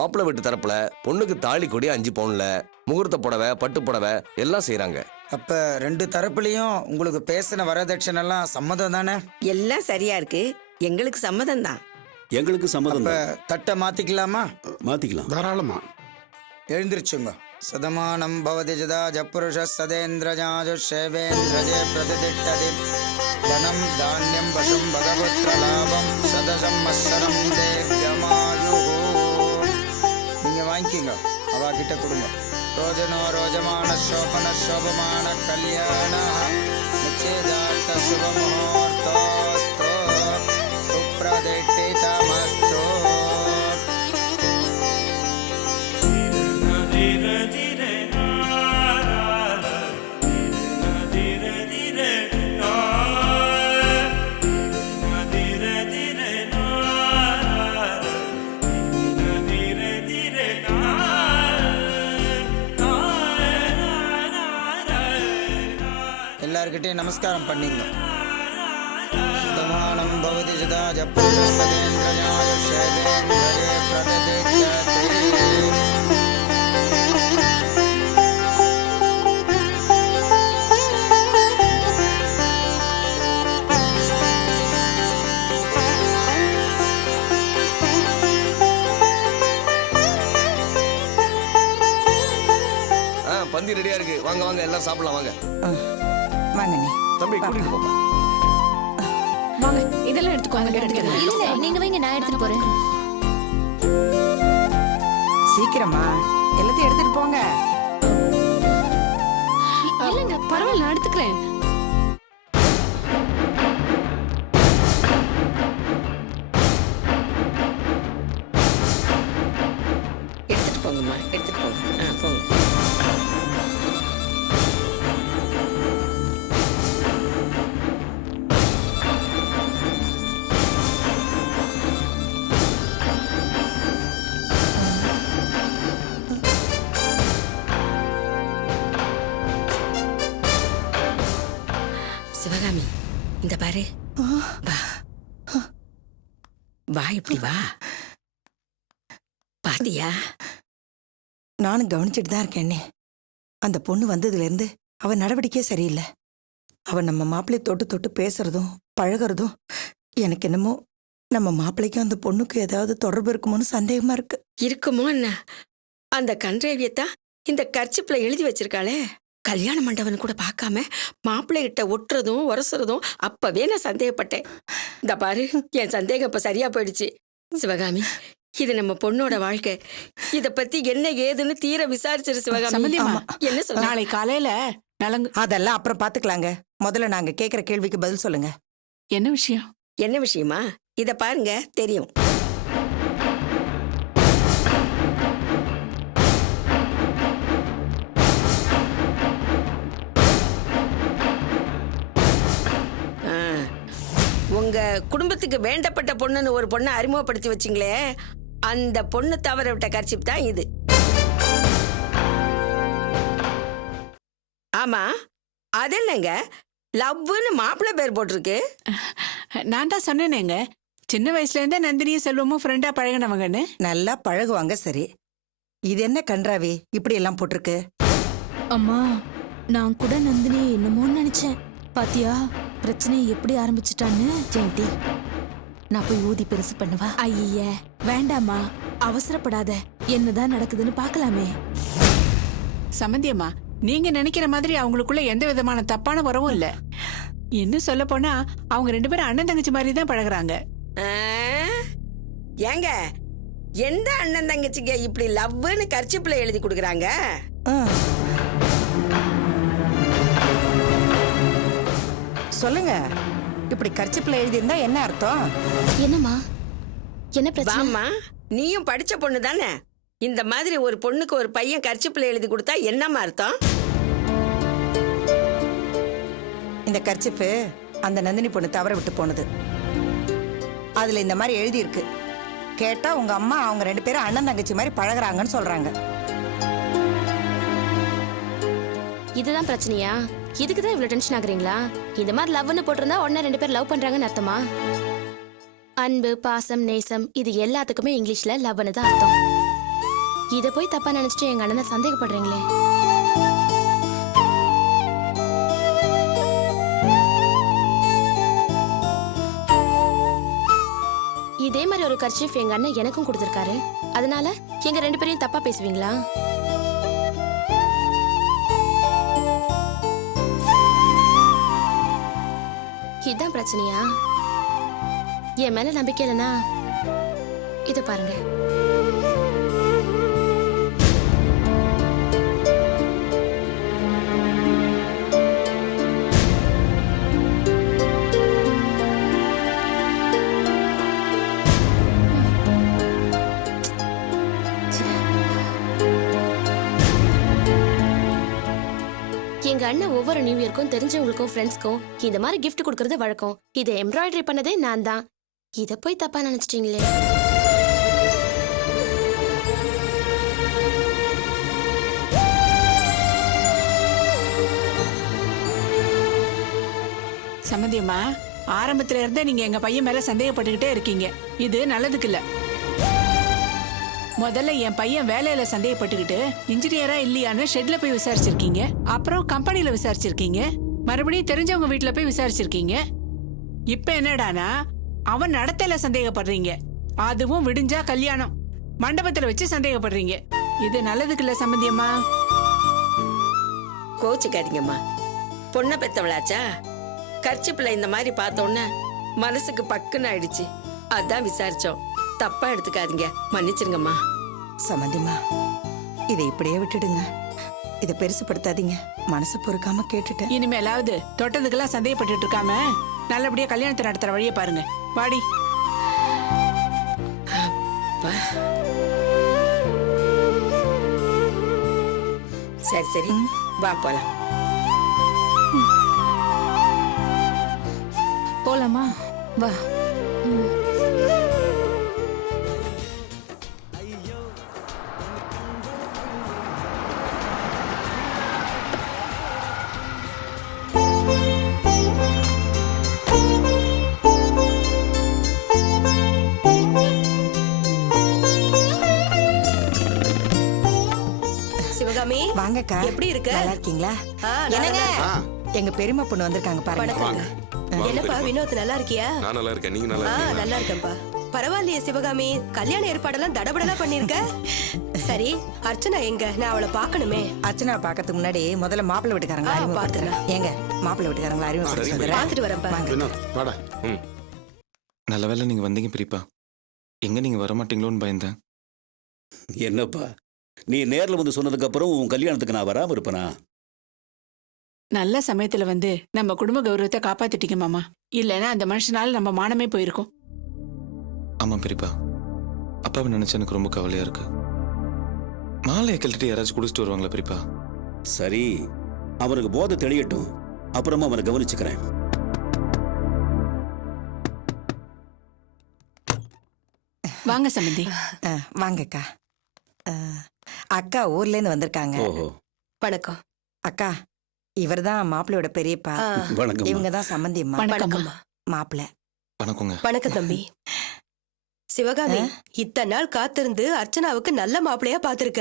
மாப்பிள்ளை வீட்டு தரப்புல பொண்ணுக்கு தாலி கொடி 5 பவுன்ல, முகூர்த்த புடவை, பட்டு புடவை எல்லாம் செய்யறாங்க. அப்ப 2 தரப்புலயும் உங்களுக்கு பேசின வரதட்சணை எல்லாம் சம்மதம் தானே? எல்லாம் சரியா இருக்கு, எங்களுக்கு சம்மதம் தான். எங்களுக்கு சம்மதம் அப்ப தான். தட்டை மாத்திக்கலாமா? மாத்திக்கலாம். தாராளமா. எழுந்திருச்சுங்க. சதமானம் பவதி ஜதா ஜப்புருஷ சதேந்திரஜாஜு சேவேந்திரஜே பிரதிதிட்டதி தனம் தானியம் பசும் பகவத்ர லாபம் சதசம் மஸ்ஸரம் தேவ்யமாயு. நீங்க வாங்கிக்கிங்க, அவா கிட்ட கொடுங்க. ரோஜனோ ரோஜமான சோபன சோபமான கல்யாண நிச்சயதார்த்த சுபமுகூர்த்தோஸ்து சுப்ரதிஷ்டிதமஸ்து. எல்லார்கிட்டையும் நமஸ்காரம் பண்ணிங்க. சதமானம் பவதி ஜதா ஜப்புருஷ சதேந்திரஜாஜு சேவேந்திரஜே பிரதிதிட்டதி. பந்தி ரெடியா இருக்கு, வாங்க வாங்க எல்லாம் சாப்பிடலாம் வாங்க. வாங்க நீ தம்பி கூட்டிட்டு போங்க. வாங்க இதெல்லாம் எடுத்துக்கோங்க. இல்ல நீங்க வைங்க, நான் எடுத்துட்டு போறேன். சீக்கிரமா எல்லாத்தையும் எடுத்துட்டு போங்க. இல்லங்க பரவாயில்ல, நான் எடுத்துக்கிறேன். எடுத்துட்டு போங்கம்மா, எடுத்துட்டு போங்க. போங்க. சிவகாமி, இந்த பாரு, வா வா, இப்படி வா. பாத்தியா? நானும் கவனிச்சுட்டு தான் இருக்கேன்னே. அந்த பொண்ணு வந்ததுல இருந்து அவ நடவடிக்கையே சரியில்லை. அவ நம்ம மாப்பிள்ளையை தொட்டு தொட்டு பேசுறதும் பழகிறதும் எனக்கு என்னமோ நம்ம மாப்பிள்ளைக்கும் அந்த பொண்ணுக்கு ஏதாவது தொடர்பு இருக்குமோன்னு சந்தேகமா இருக்கு. இருக்குமோ என்ன? அந்த கன்றைவியத்தான் இந்த கர்ச்சிப்ல எழுதி வச்சிருக்காளே. கல்யாண மண்டபம் கூட பார்க்காம மாப்பிள்ளை கிட்ட ஒட்டுறதும் உரசுறதும் அப்பவே நான் சந்தேகப்பட்டேன். இந்த பாரு, என் சந்தேகம் இப்ப சரியா போயிடுச்சு. சிவகாமி, இது நம்ம பொண்ணோட வாழ்க்கை. இத பத்தி என்ன ஏதுன்னு தீர விசாரிச்சிரு சிவகாமி. என்ன சொல்ல? நாளை காலையில நலங்கு. அதெல்லாம் அப்புறம் பாத்துக்கலாங்க. முதல்ல நாங்க கேக்குற கேள்விக்கு பதில் சொல்லுங்க. என்ன விஷயம்? என்ன விஷயமா? இத பாருங்க, தெரியும். உங்க குடும்பத்துக்கு வேண்டப்பட்ட பொண்ணுன்னு ஒரு பொண்ணை அறிமுகப்படுத்தி வச்சிங்களே, அந்த பொண்ணு தவற விட்ட கர்ச்சிப் தான் இது. ஆமா, அது என்னங்க லவ்னு மாப்பிள்ளை பேர் போட்டிருக்கு? நான் தான் சொன்னேனேங்க, சின்ன வயசுல இருந்தே நந்தினியும் செல்வமும் ஃப்ரெண்டா பழகினவங்கன்னு. நல்லா பழகுவாங்க, சரி. இது என்ன கன்றாவி இப்படி எல்லாம் போட்டிருக்கு? அம்மா, நான் கூட நந்தினி என்னமோன்னு நினைச்சேன். பாத்தியா பிரச்சனையை எப்படி ஆரம்பிச்சிட்டான்னு? ஜெயந்தி, நான் போய் ஊதி பெருசு பண்ணவா? ஐய வேண்டாமா, அவசரப்படாத. என்னதான் நடக்குதுன்னு பாக்கலாமே. சம்பந்தியம்மா, நீங்க நினைக்கிற மாதிரி அவங்களுக்குள்ள எந்த விதமான தப்பான உறவும் இல்ல. இன்னும் சொல்ல போனா அவங்க 2 பேரும் அண்ணன் தங்கச்சி மாதிரி தான் பழகுறாங்க. ஏங்க, எந்த அண்ணன் தங்கச்சிங்க இப்படி லவ்னு கர்ச்சிப்ல எழுதி கொடுக்கறாங்க? சொல்லுங்க, இப்படி கர்ச்சிப்ல எழுதியிருந்தா என்ன அர்த்தம்? என்னம்மா, என்ன பிரச்சனை? வாம்மா, நீயும் படிச்ச பொண்ணு தானே. இந்த மாதிரி ஒரு பொண்ணுக்கு ஒரு பையன் கர்ச்சிப்ல எழுதி கொடுத்தா என்னம்மா அர்த்தம்? இந்த கர்ச்சிப்பு அந்த நந்தினி பொண்ணு தவற விட்டு போனது. அதுல இந்த மாதிரி எழுதி இருக்கு. கேட்டா உங்க அம்மா அவங்க 2 பேரும் அண்ணன் தங்கச்சி மாதிரி பழகுறாங்கன்னு சொல்றாங்க. இதுதான் பிரச்சனையா? இதுக்குதான் இவ்வளவு டென்ஷன் ஆகுறீங்களா? இந்த மாதிரி லவ்னு போட்டிருந்தா உடனே 2 பேர் லவ் பண்றாங்கன்னு அர்த்தமா? அன்பு, பாசம், நேசம் இது எல்லாத்துக்குமே இங்கிலீஷ்ல லவ்னு தான் அர்த்தம். இத போய் தப்பா நினைச்சிட்டு எங்க அண்ணனை சந்தேகப்படுறீங்களே. இதே மாதிரி ஒரு கர்ச்சீஃப் எங்க அண்ணன் எனக்கும் கொடுத்திருக்காரு. அதனால எங்க 2 பேரையும் தப்பா பேசுவீங்களா? இதான் பிரச்சனையா? என் மேல நம்பிக்கை இல்லைன்னா இத பாருங்க. எங்க அண்ணன் ஒவ்வொரு நியூ இயர்க்கும் தெரிஞ்சவங்களுக்கும் ஃப்ரெண்ட்ஸ்க்கும் இந்த மாதிரி gift கொடுக்கறது வழக்கம். இதை எம்ப்ராய்டரி பண்ணதே நான் தான். இத போய் தப்பா நினைச்சிட்டீங்களே. சம்மந்தியம்மா, ஆரம்பத்துல இருந்தே நீங்க எங்க பையன் மேல சந்தேகப்பட்டுக்கிட்டே இருக்கீங்க. இது நல்லதுக்கு இல்ல. முதல்ல என் பையன் வேலையில சந்தேகப்பட்டுக்கிட்டு இன்ஜினியரா இல்லையான்னு ஷெட்ல போய் விசாரிச்சிருக்கீங்க. அப்புறம் கம்பெனில விசாரிச்சிருக்கீங்க. மறுபடியும் தெரிஞ்சவங்க வீட்டுல போய் விசாரிச்சிருக்கீங்க. இப்ப என்னடானா அவன் நடத்தையில சந்தேகப்படுறீங்க. அதுவும் விடிஞ்சா கல்யாணம் மண்டபத்துல வச்சு சந்தேகப்படுறீங்க. இது நல்லதுக்கு இல்ல சம்மந்தியம்மா. கோச்சுக்காதீங்கம்மா. பொண்ணை பெத்தவளாச்சா? கர்ச்சிப்பில் இந்த மாதிரி பார்த்தோன்னே மனசுக்கு பக்குன்னு ஆயிடுச்சு. அதான் விசாரிச்சோம். தப்பா எடுத்துக்காதீங்க, மன்னிச்சிருங்கம்மா. சம்மந்திம்மா, இதை இப்படியே விட்டுடுங்க. இதை பெருசுப்படுத்தாதீங்க. மனசு பொறுக்காம கேட்டுட்டேன். இனிமேலாவது தொட்டதுக்கெல்லாம் சந்தேகப்பட்டு இருக்காம நல்லபடியா கல்யாணத்தை நடத்துற வழியை பாருங்க. வாடி. சரி சரி, வா போலாம். போலாமா? வா. சிவகாமி, வாங்கக்கா. எப்படி இருக்க? நல்லா இருக்கீங்களா? என்னங்க, எங்க பெரியம்மா பொண்ணு வந்திருக்காங்க பாருங்க. என்னப்பா வினோத், நல்லா இருக்கியா? நான் நல்லா இருக்கேன். நீங்க நல்லா இருக்கீங்களா? நல்லா இருக்கேன்ப்பா. பரவாயில்லையே சிவகாமி, கல்யாண ஏற்பாடெல்லாம் தடபடலாம் பண்ணிருக்க. சரி, அர்ச்சனா எங்க? நான் அவளை பார்க்கணுமே. அர்ச்சனா பாக்கிறதுக்கு முன்னாடி முதல்ல மாப்பிள்ளை வீட்டுக்காரங்க அறிமுகப்படுத்துறேன். ஏங்க, மாப்பிள்ளை வீட்டுக்காரங்களை அறிமுகப்படுத்துறேன். பார்த்துட்டு வரேன்ப்பா. வினோத், வாடா. நல்ல வேளை நீங்க வந்தீங்க பிரிப்பா. எங்க நீங்க வரமாட்டீங்களோன்னு பயந்தேன். என்னப்பா, நீ நேர்ல வந்து சொன்னதுக்கு அப்புறம் உன் கல்யாணத்துக்கு நான் வராம இருப்பேனா? நல்ல சமயத்துல வந்து நம்ம குடும்ப கௌரவத்தை காப்பாத்திட்டீங்க மாமா. இல்லைன்னா அந்த மனுஷனால நம்ம மானமே போயிருக்கும். ஆமா பிரிப்பா, அப்பாவை நினைச்சு எனக்கு ரொம்ப கவலையா இருக்கு. மாலையை கழட்டிட்டு யாராச்சும் குடிச்சிட்டு வருவாங்களா பிரிப்பா? சரி, அவனுக்கு போதை தெளியட்டும், அப்புறமா அவனை கவனிச்சுக்கிறேன். வாங்க சம்பந்தி. வாங்கக்கா. அக்கா ஊர்ல இருந்து வந்திருக்காங்க. ஓஹோ, வணக்கம். அக்கா, இவர்தான் மாப்பிள்ளையோட பெரியப்பா. வணக்கம். இவங்க தான் சம்பந்தியம்மா. வணக்கம்மா. மாப்பிள்ளை. வணக்கங்க. வணக்கம் தம்பி. சிவகாமி, இத்தனை நாள் காத்திருந்து அர்ச்சனாவுக்கு நல்ல மாப்பிள்ளையா பாத்திருக்க.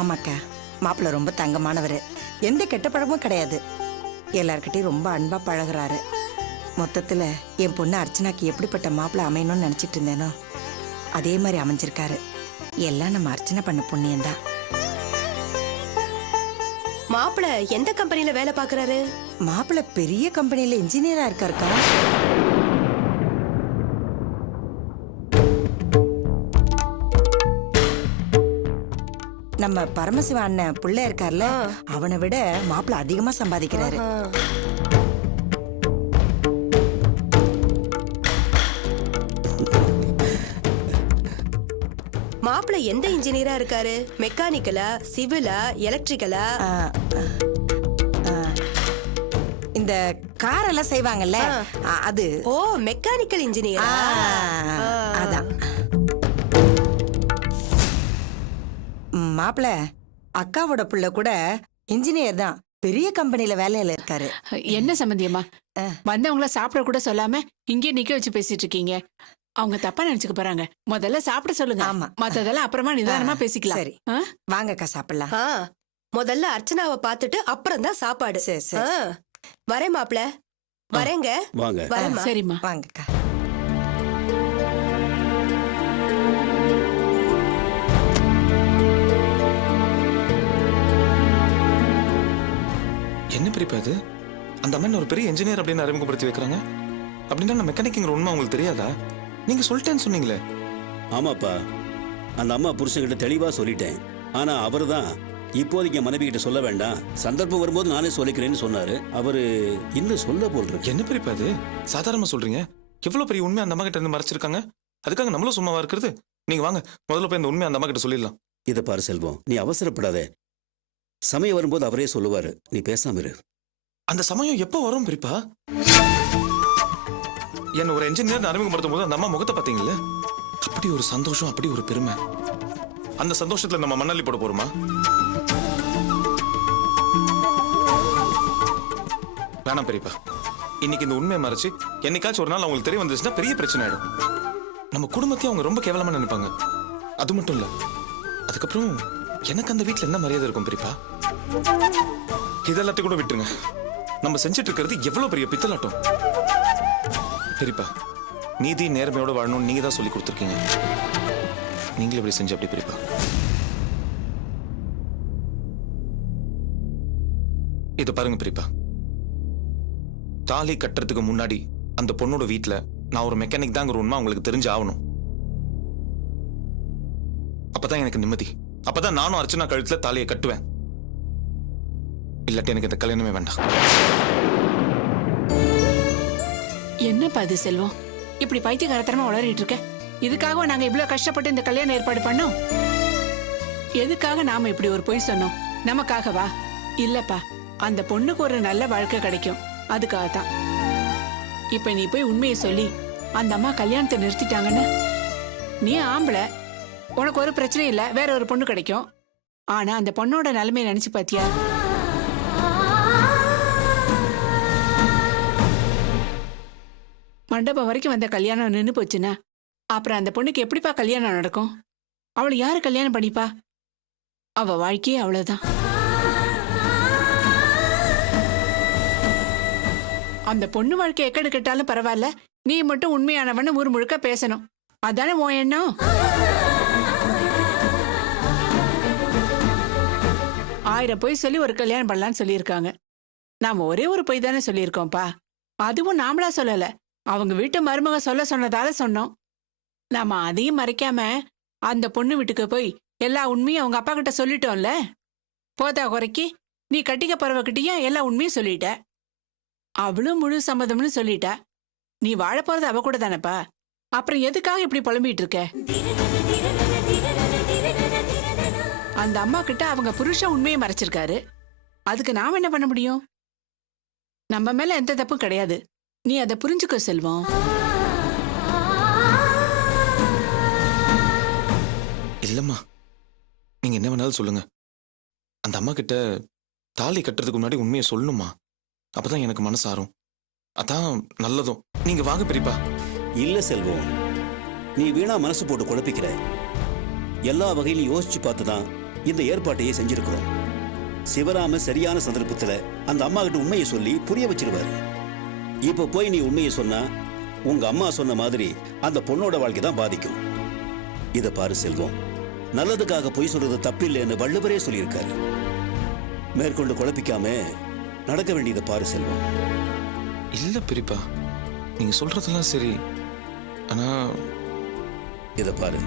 ஆமாக்கா, மாப்பிள்ளை ரொம்ப தங்கமானவர். எந்த கெட்ட பழக்கமும் கிடையாது. எல்லார்கிட்டையும் ரொம்ப அன்பா பழகுறாரு. மொத்தத்துல என் பொண்ணு அர்ச்சனாக்கு எப்படிப்பட்ட மாப்பிள்ளை அமையணும்னு நினைச்சிட்டு இருந்தேனோ அதே மாதிரி அமைஞ்சிருக்காரு. எல்லாம் நம்ம அர்ச்சனை பண்ண புண்ணியம்தான். மாப்பிள்ளை எந்த கம்பெனில வேலை பாக்குறாரு? மாப்பிள்ளை பெரிய கம்பெனில இன்ஜினியரா இருக்காருக்கா. நம்ம பரமசிவ அண்ணன் புள்ள இருக்கார்ல, அவனை விட மாப்பிள்ளை அதிகமா சம்பாதிக்கிறாரு. மாப்பிள்ளை எந்த இன்ஜினியரா இருக்காரு? மெக்கானிக்கலா, சிவிலா, எலக்ட்ரிக்கலா? இந்த கார் எல்லாம் செய்வாங்கல்ல, அது. ஓ, மெக்கானிக்கல் இன்ஜினியரா? அதான். மாப்பிள்ளை அக்காவோட புள்ள கூட இன்ஜினியர் தான், பெரிய கம்பெனில வேலையில இருக்காரு. என்ன சம்பந்தியம்மா, வந்தவங்கள சாப்பிட கூட சொல்லாம இங்கே நிக்க வச்சு பேசிட்டு இருக்கீங்க. அவங்க தப்பா நினைச்சுக்க போறாங்க. முதல்ல சாப்பிட சொல்லுங்க. ஆமா. மத்ததெல்லாம் அப்புறமா நிதானமா பேசிக்கலாம். சரி ஆ? வாங்கக்கா சாப்பிடலாம். ஆ, முதல்ல அர்ச்சனாவை பார்த்துட்டு அப்புறம் தான் சாப்பாடு. சரி சரி ஆ, வரேன் மாப்ள. வரேங்க. வாங்க. வரேம்மா. சரிம்மா. வாங்கக்கா. என்ன பெரியப்பா இது? அந்த அம்மன் ஒரு பெரிய இன்ஜினியர் அப்படின்னு அறிமுகப்படுத்தி வைக்கிறாங்க. அப்படின்னா நான் மெக்கானிக்குங்கிற உண்மை உங்களுக்கு தெரியாதா? நீங்க சொல்லிட்டேன்னு சொன்னீங்களே. ஆமாப்பா, அந்த அம்மா புருஷன்கிட்ட தெளிவா சொல்லிட்டேன். ஆனா அவரு தான் இப்போதைக்கு என் மனைவி கிட்ட சொல்ல வேண்டாம், சந்தர்ப்பம் வரும்போது நானே சொல்லிக்கிறேன்னு சொன்னாரு. அவரு இன்னும் சொல்ல போல் இருக்கு. என்ன பெரியப்பா இது? சாதாரணமா சொல்றீங்க. எவ்வளவு பெரிய உண்மை அந்த அம்மா கிட்ட இருந்து மறைச்சிருக்காங்க. அதுக்காக நம்மளும் சும்மாவா இருக்கிறது? நீங்க வாங்க, முதல்ல போய் இந்த உண்மை அந்த அம்மா கிட்ட சொல்லிடலாம். இதை பாரு செல்வம், நீ அவசரப்படாதே. சமயம் வரும்போது அவரே சொல்லுவாரு, நீ பேசாம இரு. அந்த சமயம் எப்போ வரும் பெரியப்பா? என்ன ஒரு என்ஜினியர் அறிமுகப்படுத்தும் போது அந்த அம்மா முகத்தை பார்த்தீங்கல்ல, அப்படி ஒரு சந்தோஷம், அப்படி ஒரு பெருமை. அந்த சந்தோஷத்துல நம்ம மண்ணள்ளி போட போறோமா? வேணாம் பெரியப்பா. இன்னைக்கு இந்த உண்மையை மறைச்சு என்னைக்காச்சும் ஒரு நாள் அவங்களுக்கு தெரிய வந்துச்சுன்னா பெரிய பிரச்சனை ஆயிடும். நம்ம குடும்பத்தையும் அவங்க ரொம்ப கேவலமா நினைப்பாங்க. அது மட்டும் இல்ல, அதுக்கப்புறம் எனக்கு அந்த வீட்டுல என்ன மரியாதை இருக்கும் பெரியப்பா? இதெல்லாத்தையும் கூட விட்டுருங்க. நம்ம செஞ்சுட்டு இருக்கிறது எவ்வளவு பெரிய பித்தலாட்டம். பெரியப்பா, நீதி நேர்மையோட வாழணும்னு நீங்க தான் சொல்லி கொடுத்துருக்கீங்க. நீங்களே இப்படி செஞ்சு அப்படி பெரியப்பா. இது பாருங்க பெரியப்பா, தாலி கட்டுறதுக்கு முன்னாடி அந்த பொண்ணோட வீட்டுல நான் ஒரு மெக்கானிக் தாங்கிற உண்மை உங்களுக்கு தெரிஞ்சு ஆகணும். அப்பதான் எனக்கு நிம்மதி. அப்பதான் நானும் அர்ச்சனா கழுத்துல தாலியை கட்டுவேன். இல்லாட்டி எனக்கு இந்த கல்யாணமே வேண்டாம். என்னப்பா இது செல்வம், இப்படி பைத்தியகாரத்தனமா வளரிட்டு இருக்க? இதுக்காக நாங்க இவ்வளவு கஷ்டப்பட்டு இந்த கல்யாணம் ஏற்பாடு பண்ணோம். எதுக்காக நாம இப்படி ஒரு பொய் சொன்னோம்? நமக்காகவா? இல்லப்பா, அந்த பொண்ணுக்கு ஒரு நல்ல வாழ்க்கை கிடைக்கும், அதுக்காகத்தான். இப்ப நீ போய் உண்மையை சொல்லி அந்த அம்மா கல்யாணத்தை நிறுத்திட்டாங்கன்னு, நீ ஆம்பளை, உனக்கு ஒரு பிரச்சனை இல்ல, வேற ஒரு பொண்ணு கிடைக்கும். ஆனா அந்த பொண்ணோட நிலைமையை நினைச்சு பாத்தியா? மண்டபம் வரைக்கும் வந்த கல்யாணம் நின்னு போச்சுன்னா அப்புறம் அந்த பொண்ணுக்கு எப்படிப்பா கல்யாணம் நடக்கும்? அவளை யாரு கல்யாணம் பண்ணிப்பா? அவ வாழ்க்கையே அவ்வளவுதான். அந்த பொண்ணு வாழ்க்கை எக்கடு கெட்டாலும் பரவாயில்ல, நீ மட்டும் உண்மையானவன்னு ஊர் முழுக்க பேசணும். அதானே உன் எண்ணம்? 1000 பொய் சொல்லி ஒரு கல்யாணம் பண்ணலான்னு சொல்லியிருக்காங்க. நாம ஒரே ஒரு பொய் தானே சொல்லியிருக்கோம்ப்பா. அதுவும் நாமளா சொல்லல, அவங்க வீட்டு மருமக சொல்ல சொன்னதால சொன்னோம். நாம அதையும் மறைக்காம அந்த பொண்ணு வீட்டுக்கு போய் எல்லா உண்மையும் அவங்க அப்பா கிட்ட சொல்லிட்டோம்ல. போதா குறைக்கு நீ கட்டிக்க பறவைக்கிட்டயும் எல்லா உண்மையும் சொல்லிட்ட. அவளும் முழு சம்மதம்னு சொல்லிட்டா. நீ வாழ போறது அவ கூட தானப்பா. அப்புறம் எதுக்காக இப்படி புலம்பிட்டு இருக்க? அந்த அம்மா கிட்ட அவங்க புருஷன் உண்மையை மறைச்சிருக்காரு. அதுக்கு நாம என்ன பண்ண முடியும்? நம்ம மேல எந்த தப்பும் கிடையாது. நீ அதை புரிஞ்சுக்க செல்வம். இல்லம்மா, நீங்க என்ன வேணாலும் சொல்லுங்க. அந்த அம்மா கிட்ட தாலி கட்டுறதுக்கு முன்னாடி உண்மையை சொல்லணுமா? அப்பதான் எனக்கு மனசு ஆறும். அதான் நல்லதும். நீங்க வாங்க பெரியப்பா. இல்ல செல்வம், நீ வீணா மனசு போட்டு குழப்பிக்கிற. எல்லா வகையிலும் யோசிச்சு பார்த்துதான் இந்த ஏற்பாட்டையே செஞ்சிருக்கிறோம். சிவராம சரியான சந்தர்ப்பத்துல அந்த அம்மா கிட்ட உண்மையை சொல்லி புரிய வச்சிருவாரு. இப்ப போய் நீ உண்மையை சொன்னா உங்க அம்மா சொன்ன மாதிரி அந்த பொண்ணோட வாழ்க்கை தான் பாதிக்கும். இத பாரு செல்வம், நல்லதுக்காக பொய் சொல்றது தப்பில்லைன்னு வள்ளுவரே சொல்லியிருக்காரு. மேற்கொண்டு குழப்பிக்காம நடக்க வேண்டியதை பாரு செல்வம். இல்ல பெரியப்பா, நீங்க சொல்றதெல்லாம் சரி. ஆனா இத பாரு,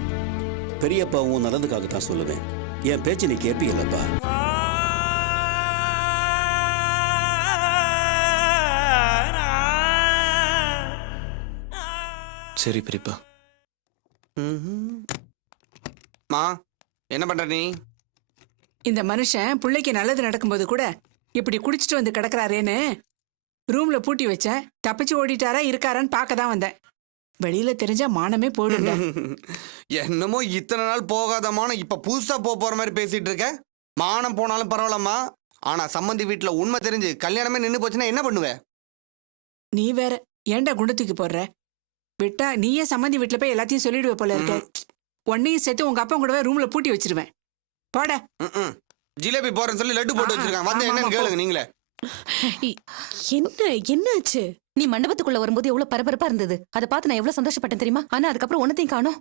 பெரியப்பாவும் நல்லதுக்காகத்தான் சொல்லுவேன். என் பேச்சு நீ கேட்பீங்களப்பா. சரி பெரியப்பா. மா, என்ன பண்ற நீ? இந்த மனுஷன் பிள்ளைக்கு நல்லது நடக்கும்போது கூட இப்படி குடிச்சிட்டு வந்து கிடக்குறாரேன்னு ரூம்ல பூட்டி வச்சேன். தப்பிச்சு ஓடிட்டாரா இருக்காரான்னு பார்க்க தான் வந்தேன். வெளியில தெரிஞ்சா மானமே போயிடுங்க. என்னமோ இத்தனை நாள் போகாத மானம் இப்ப புதுசா போற மாதிரி பேசிட்டு இருக்க. மானம் போனாலும் பரவாயில்லம்மா, ஆனா சம்மந்தி வீட்டுல உண்மை தெரிஞ்சு கல்யாணமே நின்னு போச்சுன்னா என்ன பண்ணுவ? நீ வேற ஏன்டா குண்டத்துக்கு போடுற? விட்டா நீயே சம்மந்தி வீட்டுல போய் எல்லாத்தையும் சொல்லிடுவ போல இருக்க. உன்னையும் சேர்த்து உங்க அப்பா கூடவே ரூம்ல பூட்டி வச்சிருவேன். போட. ஜிலேபி போறேன்னு சொல்லி லட்டு போட்டு வச்சிருக்காங்க. வந்து என்னன்னு கேளுங்க நீங்களே. என்னாச்சு? நீ மண்டபத்துக்குள்ள வரும்போது எவ்வளவு பரபரப்பா இருந்தது. அதை பார்த்து நான் எவ்வளவு சந்தோஷப்பட்டேன் தெரியுமா? ஆனா அதுக்கப்புறம் உன்னத்தையும் காணோம்.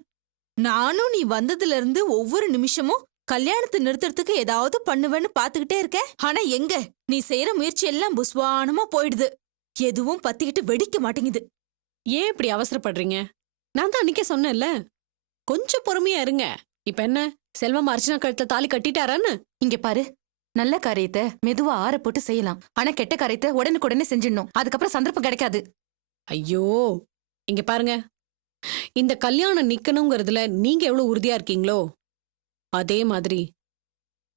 நானும் நீ வந்ததுல இருந்து ஒவ்வொரு நிமிஷமும் கல்யாணத்தை நிறுத்துறதுக்கு ஏதாவது பண்ணுவேன்னு பாத்துக்கிட்டே இருக்க. ஆனா எங்க நீ செய்யற முயற்சி எல்லாம் புஸ்வானமா போயிடுது. எதுவும் பத்திக்கிட்டு வெடிக்க மாட்டேங்குது. ஏன் இப்படி அவசரப்படுறீங்க? நான் தான் அன்னைக்கே சொன்னேன்ல, கொஞ்சம் பொறுமையா இருங்க. இப்ப என்ன, செல்வம் அர்ச்சனா கழுத்துல தாலி கட்டிட்டாரான்னு? இங்க பாரு, நல்ல காரியத்தை மெதுவா ஆற போட்டு செய்யலாம். ஆனா கெட்ட காரியத்தை உடனுக்குடனே செஞ்சிடணும். அதுக்கப்புறம் சந்தர்ப்பம் கிடைக்காது. ஐயோ, இங்க பாருங்க, இந்த கல்யாணம் நிக்கணுங்கிறதுல நீங்க எவ்வளவு உறுதியா இருக்கீங்களோ அதே மாதிரி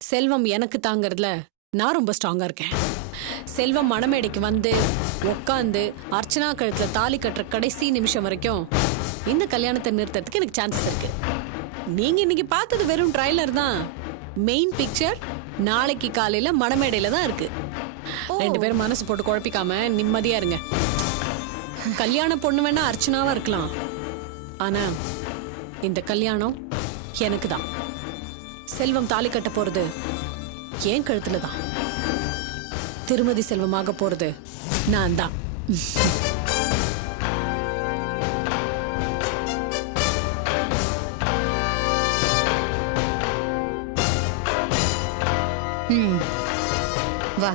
செல்வம் எனக்கு தாங்கிறதுல நான் ரொம்ப ஸ்ட்ராங்கா இருக்கேன். செல்வம் மணமேடைக்கு வந்து உட்காந்து அர்ச்சனா கழுத்துல தாலி கட்டுற கடைசி நிமிஷம் வரைக்கும் இந்த கல்யாணத்தை நிறுத்துறதுக்கு எனக்கு சான்சஸ் இருக்கு. நீங்க இன்னைக்கு பார்த்தது வெறும் ட்ரைலர் தான். மெயின் பிக்சர் நாளைக்கு காலையில மணமேடையில தான் இருக்கு. 2 பேரும் மனசு போட்டு குழப்பிக்காம நிம்மதியா இருங்க. கல்யாண பொண்ணு வேணா அர்ச்சனாவா இருக்கலாம், ஆனா இந்த கல்யாணம் எனக்கு தான். செல்வம் தாலி கட்ட போறது என் கழுத்துல தான். திருமதி செல்வமாக போறது நான் தான். வா.